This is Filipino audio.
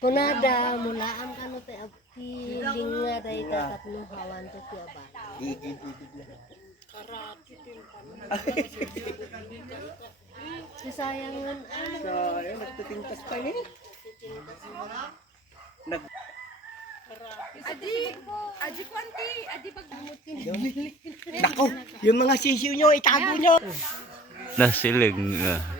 Kunada, mulaan ka no te abti linga day tatat no hawan to ti aba. Igid-igid na. Kasayangan ano. So, ayun, nagtitintas pa eh. Nag... Adi, adi kwanti, adi pag Nako, yung mga sisiw nyo, itago nyo. Nasilig nga.